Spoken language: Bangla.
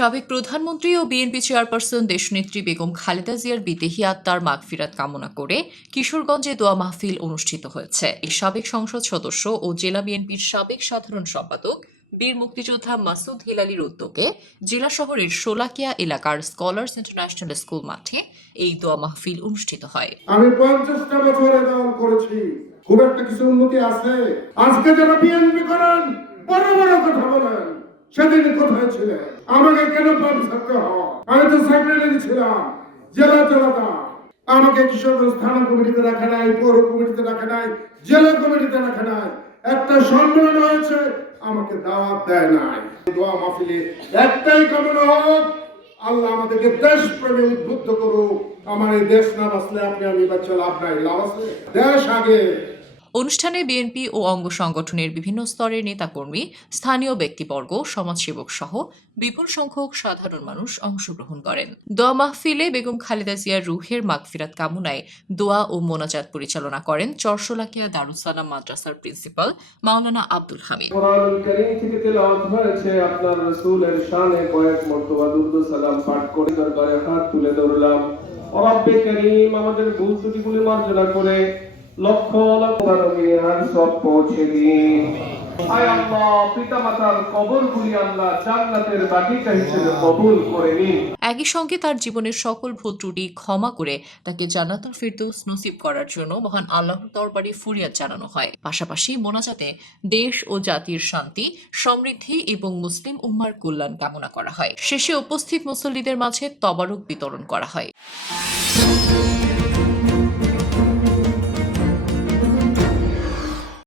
সাবেক প্রধানমন্ত্রী ও বিএনপি চেয়ারপারসন দেশনেত্রী বেগম খালেদা জিয়ার বিদেহী আত্মার মাগফিরাত কামনা করে কিশোরগঞ্জে দোয়া মাহফিল অনুষ্ঠিত হয়েছে। এই সাবেক সংসদ সদস্য ও জেলা বিএনপির সাবেক সাধারণ সম্পাদক বীর মুক্তিযোদ্ধা মাসুদ হিলালির উদ্যোগে জেলা শহরের শোলাকিয়া এলাকার স্কলার্স ইন্টারন্যাশনাল স্কুল মাঠে এই দোয়া মাহফিল অনুষ্ঠিত হয়। আমি 50টা বছর দল করেছি, খুব একটা কিছু উন্নতি আছে। আজকে যারা বিএনপি করেন বড় বড় কথা বলেন, সেদিন কোথায় ছিলেন? আমাকে কেন পাবি থাকতে হয়? আমি তো সেক্রেটারি ছিলাম, জেলাটা আমাকে কিশোরগঞ্জ থানা কমিটিতে রাখা নাই, পৌর কমিটিতে রাখা নাই, জেলা কমিটিতে রাখা নাই। একটা সম্মেলন হয়েছে, আমাকে দাওয়াত দেয় নাই। দোয়া মাহফিলে একটাই কামনা হোক, আল্লাহ আমাদেরকে দেশ প্রেমে উদ্বুদ্ধ করুক। আমার এই দেশ না বাঁচলে আমি বাচ্চা লাভ নাই, লাভ আছে দেশ আগে। অনুষ্ঠানে বিএনপি ও অঙ্গ সংগঠনের বিভিন্ন স্তরের নেতাকর্মী, স্থানীয় ব্যক্তিবর্গ, সমাজসেবক সহ বিপুল সংখ্যক সাধারণ মানুষ অংশগ্রহণ করেন। দোয়া মাহফিলে বেগম খালেদা জিয়ার রুহের মাগফিরাত কামনায় দোয়া ও মোনাজাত পরিচালনা করেন চরশোলাকিয়া দারুস সালাম মাদ্রাসার প্রিন্সিপাল মাওলানা আব্দুল হামিদ। কোরআনুল কারীম থেকে তেলাওয়াত হয়েছে, আপনার রাসূলের শানে কয়েক মর্তবা দুরূদ সালাম পাঠ করে দরবারে হাত তুলে ধরলাম। রব্বে কারীম আমাদের ভুল ত্রুটিগুলি মার্জনা করে লক্ষ লক্ষ আর সব পৌঁছে দিন। আয় আল্লাহ, পিতামাতার কবরগুলি আল্লাহ জান্নাতের বাগিচা হিসেবে কবুল করে নিন। একই সঙ্গে তার জীবনের সকল ভুল ত্রুটি ক্ষমা করে তাকে জান্নাতুল ফিরদৌস নসিব করার জন্য মহান আল্লাহর দরবারে ফরিয়াদ জানানো হয়। পাশাপাশি মোনাজাতে দেশ ও জাতির শান্তি, সমৃদ্ধি এবং মুসলিম উম্মার কল্যাণ কামনা করা হয়। শেষে উপস্থিত মুসল্লিদের মাঝে তবারক বিতরণ করা হয়।